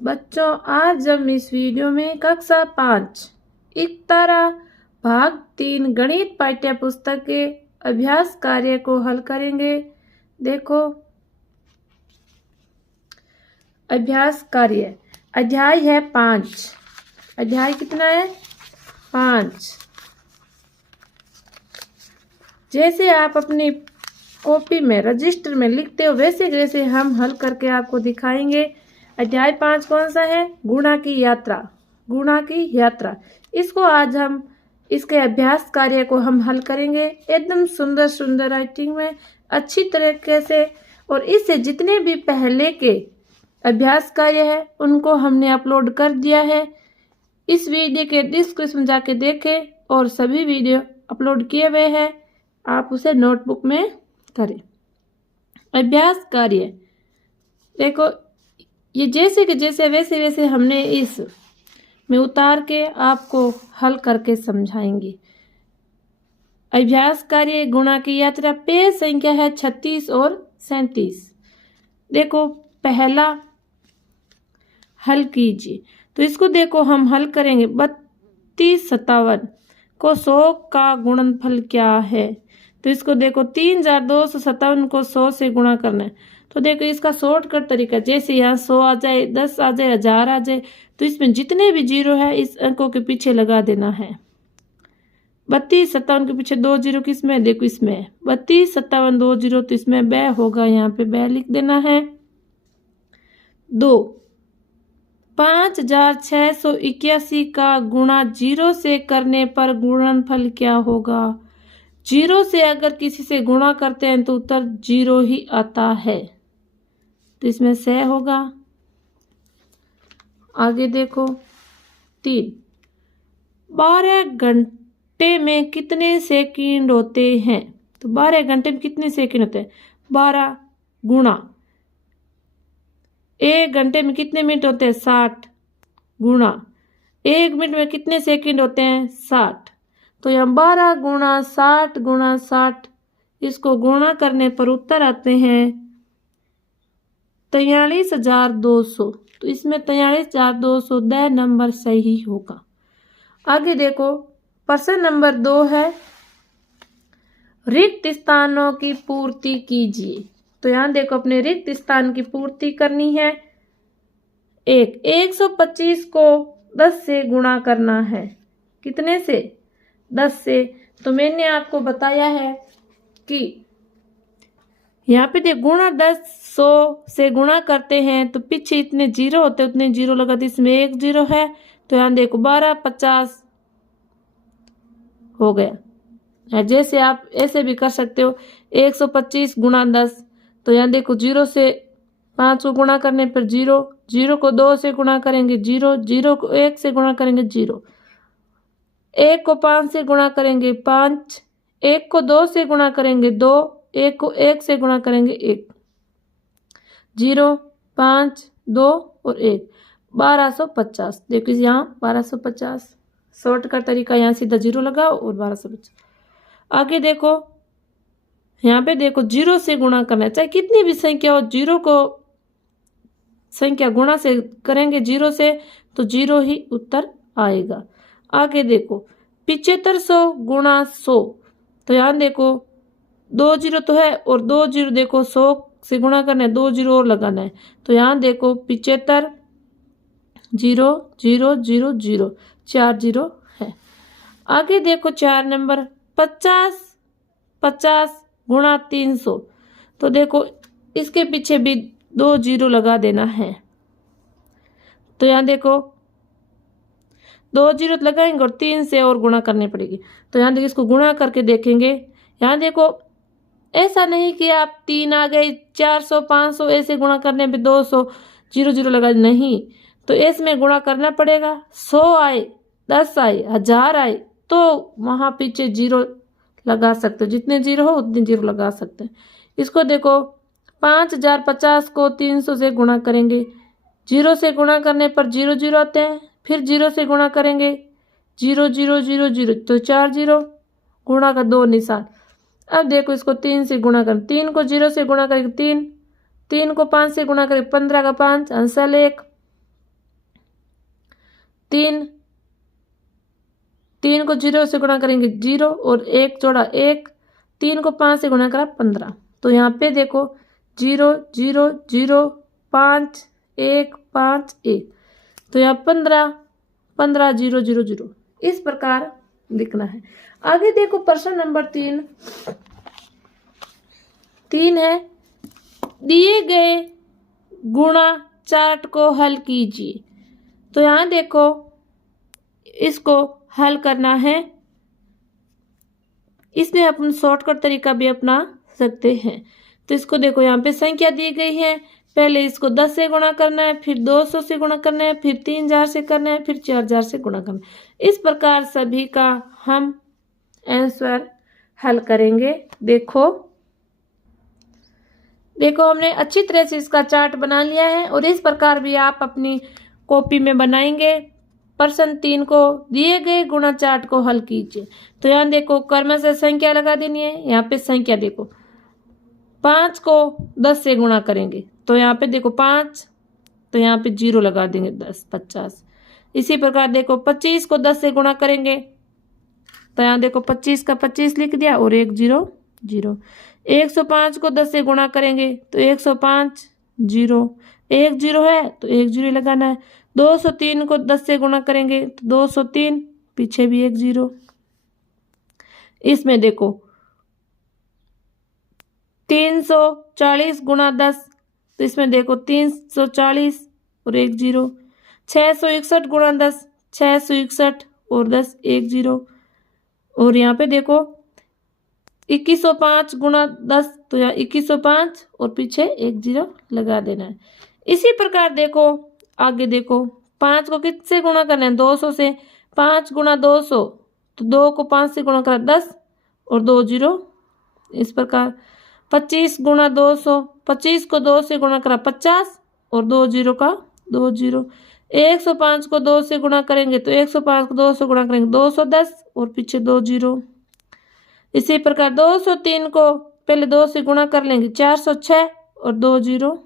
बच्चों, आज हम इस वीडियो में कक्षा 5 इकतारा भाग 3 गणित पाठ्य पुस्तक के अभ्यास कार्य को हल करेंगे। देखो, अभ्यास कार्य अध्याय है 5। अध्याय कितना है? 5। जैसे आप अपनी कॉपी में रजिस्टर में लिखते हो वैसे जैसे हम हल करके आपको दिखाएंगे। अध्याय 5 कौन सा है? गुणा की यात्रा। गुणा की यात्रा, इसको आज हम इसके अभ्यास कार्य को हम हल करेंगे एकदम सुंदर सुंदर राइटिंग में अच्छी तरीके से। और इससे जितने भी पहले के अभ्यास कार्य है उनको हमने अपलोड कर दिया है। इस वीडियो के डिस्क्रिप्शन जाके देखें और सभी वीडियो अपलोड किए हुए हैं, आप उसे नोटबुक में करें। अभ्यास कार्य देखो, ये जैसे कि जैसे वैसे वैसे हमने इस में उतार के आपको हल करके समझाएंगे। अभ्यास कार्य गुणा की यात्रा, पेज संख्या है 36 और 37। देखो, पहला हल कीजिए। तो इसको देखो हम हल करेंगे। 3257 को 100 का गुणनफल क्या है? तो इसको देखो 3257 को 100 से गुणा करना है। तो देखो इसका शॉर्टकट तरीका, जैसे यहाँ 100 आ जाए, 10 आ जाए, 1000 आ जाए, तो इसमें जितने भी जीरो है इस अंकों के पीछे लगा देना है। 3257 के पीछे 2 जीरो किसमें? देखो इसमें 3257 2 जीरो, तो इसमें बै होगा, यहाँ पे बै लिख देना है। 2 5681 का गुणा 0 से करने पर गुणनफल क्या होगा? 0 से अगर किसी से गुणा करते हैं तो उत्तर 0 ही आता है, तो इसमें 100 होगा। आगे देखो 3 12 घंटे में कितने सेकंड होते हैं? तो 12 घंटे में कितने सेकंड होते हैं? 12 गुणा 1 घंटे में कितने मिनट होते हैं? 60 गुणा 1 मिनट में कितने सेकंड होते हैं? 60। तो यहाँ 12 गुणा 60, इसको गुणा करने पर उत्तर आते हैं 43,200। तो इसमें 43,200 द नंबर सही होगा। आगे देखो, प्रश्न नंबर 2 है, रिक्त स्थानों की पूर्ति कीजिए। तो यहाँ देखो अपने रिक्त स्थान की पूर्ति करनी है। 125 को 10 से गुणा करना है। कितने से? 10 से। तो मैंने आपको बताया है कि यहाँ पे देख गुणा 10 100 से गुणा करते हैं तो पीछे इतने जीरो होते उतने जीरो लगा दी, इसमें 1 जीरो है। तो यहाँ देखो 1250 हो गया। जैसे आप ऐसे भी कर सकते हो, 125 गुणा 10। तो यहाँ देखो 0 से 5 को गुणा करने पर 0, 0 को 2 से गुणा करेंगे 0, 0 को 1 से गुणा करेंगे 0, 1 को 5 से गुणा करेंगे 5, 1 को 2 से गुणा करेंगे 2, 1 को 1 से गुणा करेंगे 1, 0 5 2 और 1, 1250। देखो यहाँ 1250 शॉर्ट का तरीका, यहाँ सीधा 0 लगाओ और 1250। आगे देखो, यहाँ पे देखो 0 से गुणा करना है, चाहे कितनी भी संख्या हो, 0 को संख्या गुणा से करेंगे 0 से तो 0 ही उत्तर आएगा। आगे देखो 7500 गुणा 100। तो यहाँ देखो 2 जीरो तो है और 2 जीरो देखो 100 से गुणा करना है, 2 जीरो और लगाना है। तो यहाँ देखो 75 0 0 0 0, 4 जीरो है। आगे देखो 4 नंबर 50 गुणा 300। तो देखो इसके पीछे भी 2 जीरो लगा देना है। तो यहाँ देखो 2 जीरो लगाएंगे और 3 से और गुणा करनी पड़ेगी। तो यहाँ देखो इसको गुणा करके देखेंगे। यहाँ देखो ऐसा नहीं कि आप 3 आ गए 400 500 ऐसे गुणा करने पे 200 जीरो जीरो लगा, नहीं। तो इसमें गुणा करना पड़ेगा। 100 आए, 10 आए, 1000 आए तो वहाँ पीछे जीरो लगा सकते हो, जितने जीरो हो उतने जीरो लगा सकते हैं। इसको देखो 5050 को 300 से गुणा करेंगे, 0 से गुणा करने पर 0 जीरो आते हैं, फिर 0 से गुणा करेंगे 0 0 0 0, तो 4 जीरो, गुणा का 2 निशान। अब देखो इसको 3 से गुणा करें, 3 को 0 से गुणा करेंगे 3, 3 को 5 से गुणा करेंगे 15 का 5, आंसर 1, 3, 3 को 0 से गुणा करेंगे 0 और 1 जोड़ा 1, 3 को 5 से गुणा करा 15। तो यहाँ पे देखो 0 0 0 5 1 5 1, तो यहाँ 15 15 0 0 0 इस प्रकार लिखना है। आगे देखो प्रश्न नंबर 3 है, दिए गए गुणा चार्ट को हल कीजिए। तो यहाँ देखो इसको हल करना है, इसमें अपन शॉर्टकट तरीका भी अपना सकते हैं। तो इसको देखो यहाँ पे संख्या दी गई है, पहले इसको 10 से गुणा करना है, फिर 200 से गुणा करना है, फिर 3000 से करना है, फिर 4000 से गुणा करना है। इस प्रकार सभी का हम आंसर हल करेंगे। देखो हमने अच्छी तरह से इसका चार्ट बना लिया है और इस प्रकार भी आप अपनी कॉपी में बनाएंगे। प्रश्न 3 को दिए गए गुणा चार्ट को हल कीजिए। तो यहाँ देखो क्रमशः संख्या लगा देनी है। यहाँ पे संख्या देखो 5 को 10 से गुणा करेंगे, तो यहाँ पे देखो 5, तो यहाँ पे 0 लगा देंगे 10 50। इसी प्रकार देखो 25 को 10 से गुणा करेंगे, तो यहाँ देखो 25 का 25 लिख दिया और 1 0 0। 105 को 10 से गुणा करेंगे, तो 105 0, 1 0 है तो 1 0 लगाना है। 203 को 10 से गुणा करेंगे, तो 203, पीछे भी 1 0। इसमें देखो 340 गुणा 10, तो इसमें देखो 340 और 1 0। 661 गुणा 10, 661 और 10 1 0। और यहाँ पे देखो 2105 गुणा 10, तो यहाँ 2105 और पीछे 1 0 लगा देना है। इसी प्रकार देखो आगे देखो 5 को किससे गुणा करना है, 200 से। 5 गुणा 200, तो 2 को 5 से गुणा करा 10 और 2 0। इस प्रकार 25 गुणा 200, 25 को 2 से गुणा करा 50 और 2 0 का 2 0। 105 को 2 से गुणा करेंगे, तो 105 को 2 से गुणा करेंगे 210 और पीछे 2 0। इसी प्रकार 203 को पहले 2 से गुणा कर लेंगे, 406 और 2 0।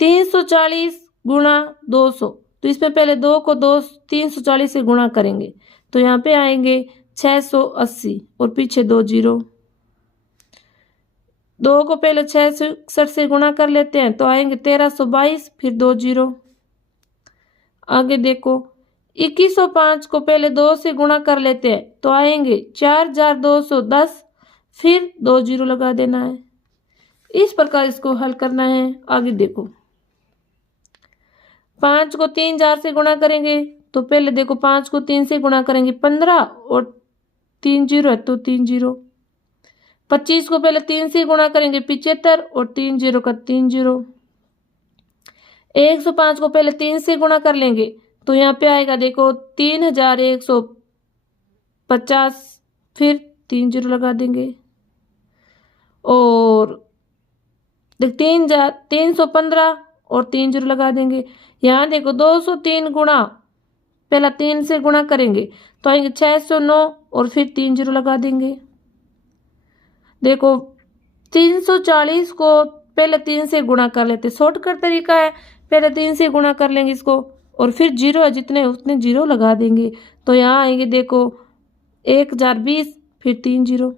340 गुणा 200, तो इसमें पहले 2 को 340 से गुणा करेंगे, तो यहाँ पे आएंगे 680 और पीछे 2 0। 2 को पहले 661 से गुणा कर लेते हैं, तो आएंगे 1322, फिर 2 0। आगे देखो 2105 को पहले 2 से गुणा कर लेते हैं, तो आएंगे 4210, फिर 2 0 लगा देना है। इस प्रकार इसको हल करना है। आगे देखो 5 को 3000 से गुणा करेंगे, तो पहले देखो 5 को 3 से गुणा करेंगे 15 और 3 0 है तो 3 0। 25 को पहले 3 से गुणा करेंगे 75 और 3 0 का 3 0। 105 को पहले 3 से गुणा कर लेंगे, तो यहाँ पे आएगा देखो 3150, फिर 3 0 लगा देंगे। और देख 315 और 3 0 लगा देंगे। यहाँ देखो 203 गुणा पहला 3 से गुणा करेंगे, तो आएंगे 609 और फिर 3 0 लगा देंगे। देखो 340 को पहले 3 से गुणा कर लेते, शॉर्टकट तरीका है, पहले 3 से गुणा कर लेंगे इसको और फिर 0 है जितने उतने 0 लगा देंगे। तो यहाँ आएंगे देखो 1020, फिर 3 0।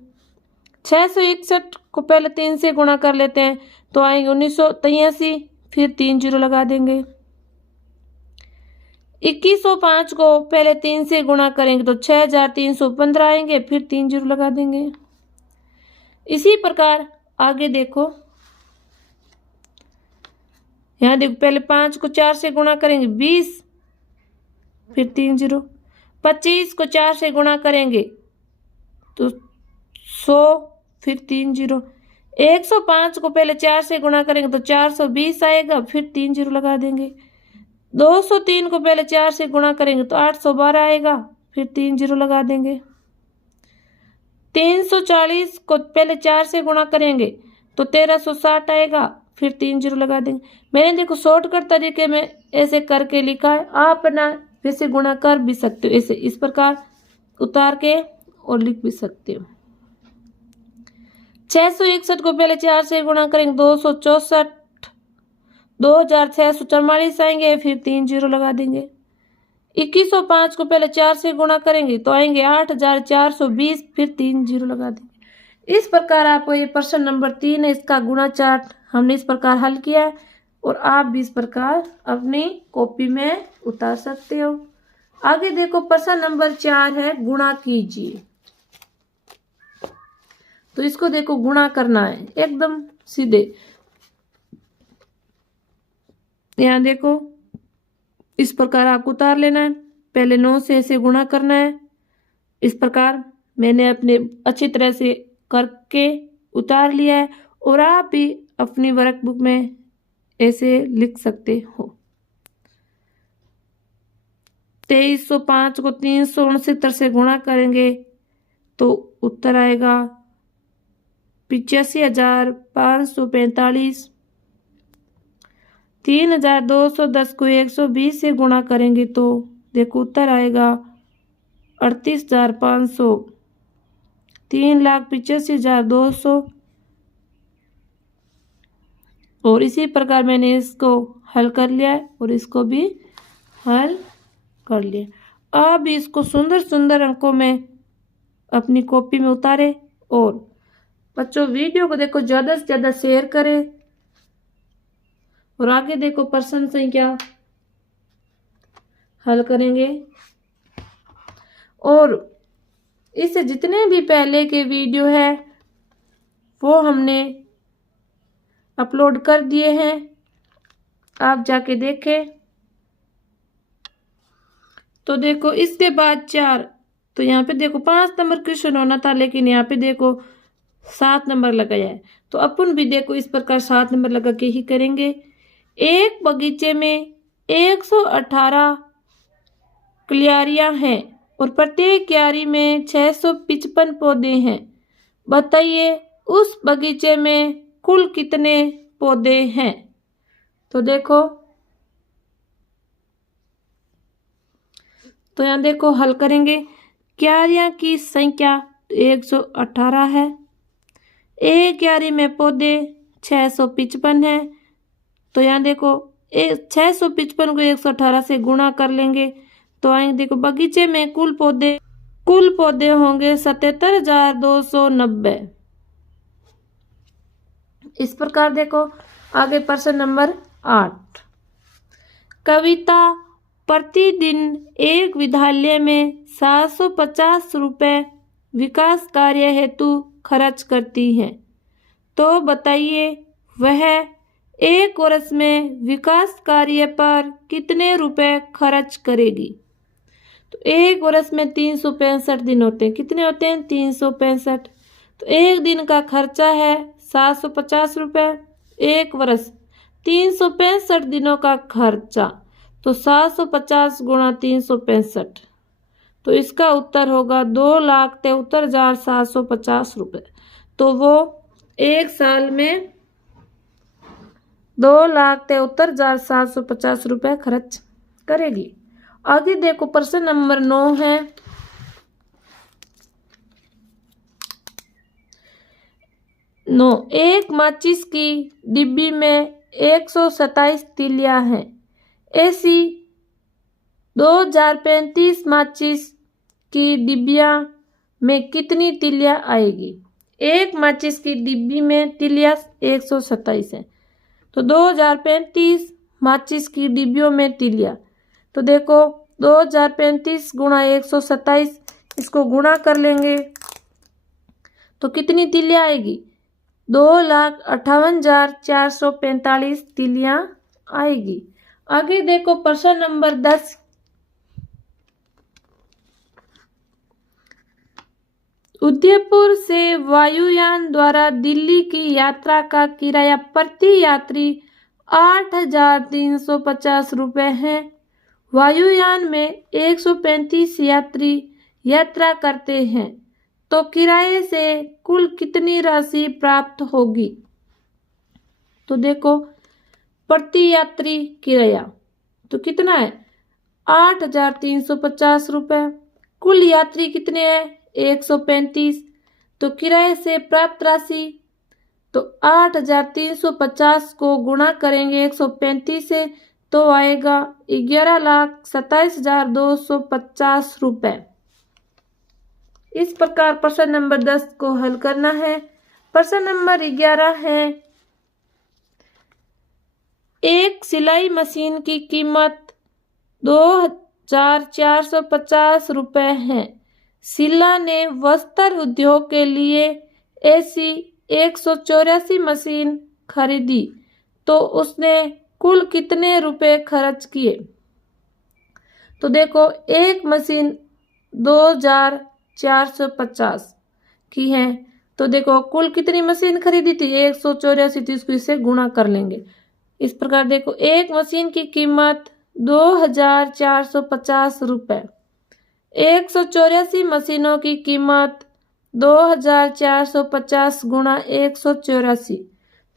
661 को पहले 3 से गुणा कर लेते हैं, तो आएंगे 1983, फिर 3 0 लगा देंगे। 2105 को पहले 3 से गुणा करेंगे, तो 6315 आएंगे, फिर 3 0 लगा देंगे। इसी प्रकार आगे देखो, यहाँ देखो पहले 5 को 4 से गुणा करेंगे 20, फिर 3 0। 25 को 4 से गुणा करेंगे तो 100, फिर 3 0। 105 को पहले 4 से गुणा करेंगे तो 420 आएगा, फिर 3 0 लगा देंगे। 203 को पहले 4 से गुणा करेंगे तो 812 आएगा, फिर 3 0 लगा देंगे। 340 को पहले 4 से गुणा करेंगे तो 1360 आएगा, फिर 3 0 लगा देंगे। मैंने देखो शॉर्टकट तरीके में ऐसे करके लिखा है, आप ना वैसे गुणा कर भी सकते हो, ऐसे इस प्रकार उतार के और लिख भी सकते हो। 661 को पहले 4 से गुणा करेंगे 264, 2644 आएंगे, फिर 3 जीरो लगा देंगे। 2105 को पहले 4 से गुणा करेंगे तो आएंगे 8420, फिर 3 जीरो लगा देंगे। इस प्रकार आपको ये प्रश्न नंबर 3 है, इसका गुणा चार्ट हमने इस प्रकार हल किया है और आप भी इस प्रकार अपनी कॉपी में उतार सकते हो। आगे देखो प्रश्न नंबर 4 है, गुणा कीजिए। तो इसको देखो गुणा करना है एकदम सीधे। यहाँ देखो इस प्रकार आपको उतार लेना है, पहले 9 से ऐसे गुणा करना है। इस प्रकार मैंने अपने अच्छी तरह से करके उतार लिया है और आप भी अपनी वर्कबुक में ऐसे लिख सकते हो। 2305 को 369 से गुणा करेंगे तो उत्तर आएगा 85,545। 3,210 को 120 से गुणा करेंगे तो देखो उत्तर आएगा 38,500। 3,85,200। और इसी प्रकार मैंने इसको हल कर लिया है और इसको भी हल कर लिया। अब इसको सुंदर सुंदर अंकों में अपनी कॉपी में उतारे। और बच्चों वीडियो को देखो ज़्यादा से ज़्यादा शेयर करें। और आगे देखो प्रश्न संख्या हल करेंगे। और इससे जितने भी पहले के वीडियो है वो हमने अपलोड कर दिए हैं, आप जाके देखें। तो देखो इसके बाद 4, तो यहाँ पे देखो 5 नंबर क्वेश्चन होना था, लेकिन यहाँ पे देखो 7 नंबर लगाया है। तो अपन भी देखो इस प्रकार 7 नंबर लगा के ही करेंगे। एक बगीचे में 118 क्यारियां हैं और प्रत्येक क्यारी में 655 पौधे हैं। बताइए उस बगीचे में कुल कितने पौधे हैं। तो देखो, तो यहाँ देखो हल करेंगे। क्यारियां की संख्या 118 है, एक क्यारी में पौधे 655 है। तो यहाँ देखो 655 को 118 से गुणा कर लेंगे तो आएंगे देखो बगीचे में कुल पौधे होंगे 77,290। इस प्रकार देखो आगे प्रश्न नंबर 8। कविता प्रतिदिन एक विद्यालय में 750 रुपये विकास कार्य हेतु खर्च करती है। तो बताइए वह एक वर्ष में विकास कार्य पर कितने रुपए खर्च करेगी। तो एक वर्ष में 365 दिन होते हैं। कितने होते हैं? 365। तो एक दिन का खर्चा है 750 रुपये। एक वर्ष 365 दिनों का खर्चा, तो 750 गुणा 365, तो इसका उत्तर होगा 2,73,750 रुपये। तो वो एक साल में 2,73,750 रुपये खर्च करेगी। आगे देखो प्रश्न नंबर 9 है। एक माचिस की डिब्बी में 127 तीलियां हैं। ऐसी 2035 माचिस की डिब्बियां में कितनी तीलियां आएगी। एक माचिस की डिब्बी में तीलियां 127 है, तो 2035 माचिस की डिब्बियों में तीलियां। तो देखो 2035 गुणा 127, इसको गुणा कर लेंगे तो कितनी तीलियां आएगी। 2,58,445 तीलियां आएगी। आगे देखो प्रश्न नंबर 10। उदयपुर से वायुयान द्वारा दिल्ली की यात्रा का किराया प्रति यात्री 8,350 रुपये है। वायुयान में 135 यात्री यात्रा करते हैं, तो किराए से कुल कितनी राशि प्राप्त होगी। तो देखो प्रति यात्री किराया तो कितना है 8,350 रुपये। कुल यात्री कितने हैं 135, तो किराए से प्राप्त राशि, तो तो 8,350 को गुणा करेंगे 135 से तो आएगा 11,27,250 रुपये। इस प्रकार प्रश्न नंबर 10 को हल करना है। प्रश्न नंबर 11 है, एक सिलाई मशीन की कीमत 2,450 रुपये है। शीला ने वस्त्र उद्योग के लिए ऐसी 184 मशीन खरीदी तो उसने कुल कितने रुपए खर्च किए। तो देखो, एक मशीन 2,450 की है, तो देखो कुल कितनी मशीन खरीदी थी 184 थी, इसको इससे गुणा कर लेंगे। इस प्रकार देखो, एक मशीन की कीमत 2,450 रुपये, 184 मशीनों की कीमत 2,450 गुणा 184,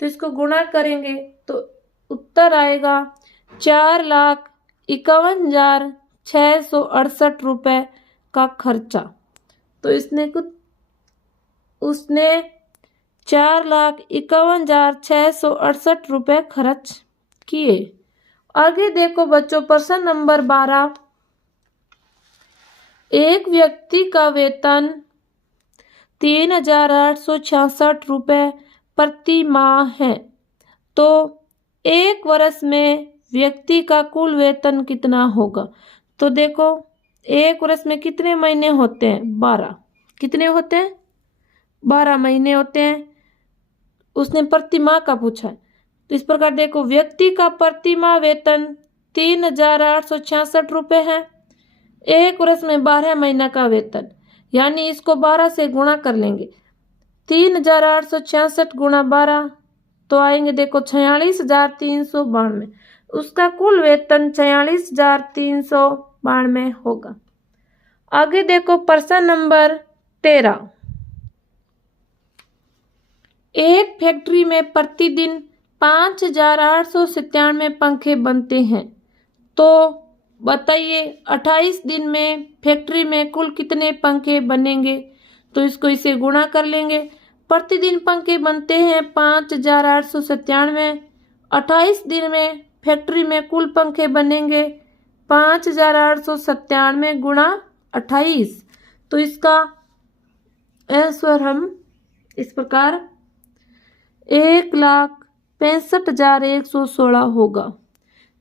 तो इसको गुणा करेंगे तो उत्तर आएगा 4,51,668 रुपये का खर्चा। तो उसने 4,51,668 रुपये खर्च किए। आगे देखो बच्चों, प्रश्न नंबर 12, एक व्यक्ति का वेतन 3,866 रुपये प्रति माह है, तो एक वर्ष में व्यक्ति का कुल वेतन कितना होगा। तो देखो, एक वर्ष में कितने महीने होते हैं 12, कितने होते हैं 12 महीने होते हैं। उसने प्रति माह का पूछा है, तो इस प्रकार देखो, व्यक्ति का प्रति माह वेतन 3,866 रुपये है, एक वर्ष में 12 महीना का वेतन, यानी इसको 12 से गुणा कर लेंगे। 3,866 गुणा 12 तो आएंगे देखो 46,392। उसका कुल वेतन 46,392 होगा। आगे देखो प्रश्न नंबर 13, एक फैक्ट्री में प्रतिदिन 5,897 पंखे बनते हैं, तो बताइए 28 दिन में फैक्ट्री में कुल कितने पंखे बनेंगे। तो इसको इसे गुणा कर लेंगे। प्रतिदिन पंखे बनते हैं 5,897, 28 दिन में फैक्ट्री में कुल पंखे बनेंगे 5,897 गुणा 28। तो इसका आंसर हम इस प्रकार 1,65,116 होगा।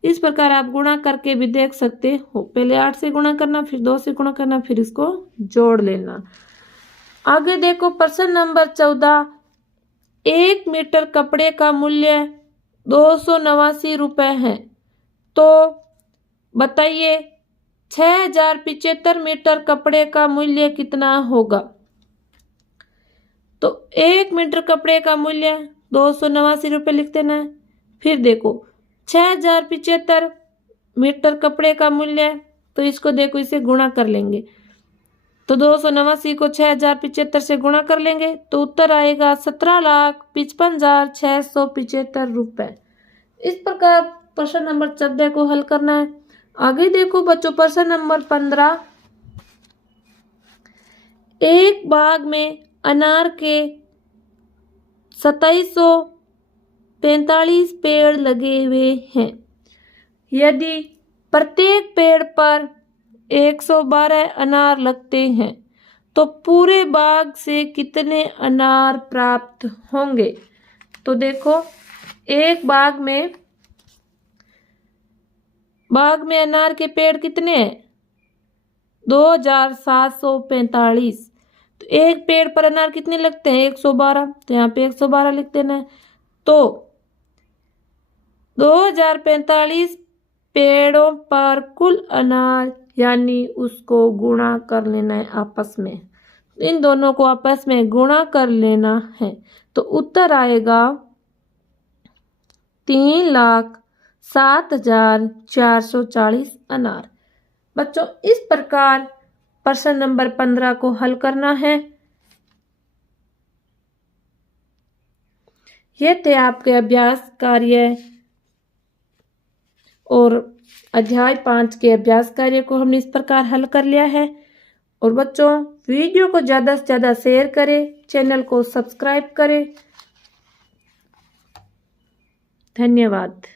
इस प्रकार आप गुणा करके भी देख सकते हो। पहले 8 से गुणा करना, फिर 2 से गुणा करना, फिर इसको जोड़ लेना। आगे देखो प्रश्न नंबर 14, 1 मीटर कपड़े का मूल्य 289 रुपये है, तो बताइए 6,075 मीटर कपड़े का मूल्य कितना होगा। तो 1 मीटर कपड़े का मूल्य 289 रुपये लिख देना है। फिर देखो 6,075 मीटर कपड़े का मूल्य, तो इसको देखो इसे गुणा कर लेंगे। तो 289 को 6,075 से गुणा कर लेंगे तो उत्तर आएगा 17,55,675 रुपये। इस प्रकार प्रश्न नंबर 14 को हल करना है। आगे देखो बच्चों प्रश्न नंबर 15, एक बाग में अनार के 2745 पेड़ लगे हुए हैं। यदि प्रत्येक पेड़ पर 112 अनार लगते हैं तो पूरे बाग से कितने अनार प्राप्त होंगे। तो देखो, एक बाग में अनार के पेड़ कितने हैं 2,745। तो एक पेड़ पर अनार कितने लगते हैं 112, तो यहाँ पे 112 लिख देना है। तो 2,045 पेड़ों पर कुल अनार, यानी उसको गुणा कर लेना है आपस में। इन दोनों को आपस में गुणा कर लेना है तो उत्तर आएगा 3,07,440 अनार। बच्चों, इस प्रकार प्रश्न नंबर 15 को हल करना है। ये थे आपके अभ्यास कार्य और अध्याय 5 के अभ्यास कार्य को हमने इस प्रकार हल कर लिया है। और बच्चों, वीडियो को ज़्यादा से ज़्यादा शेयर करें, चैनल को सब्सक्राइब करें धन्यवाद।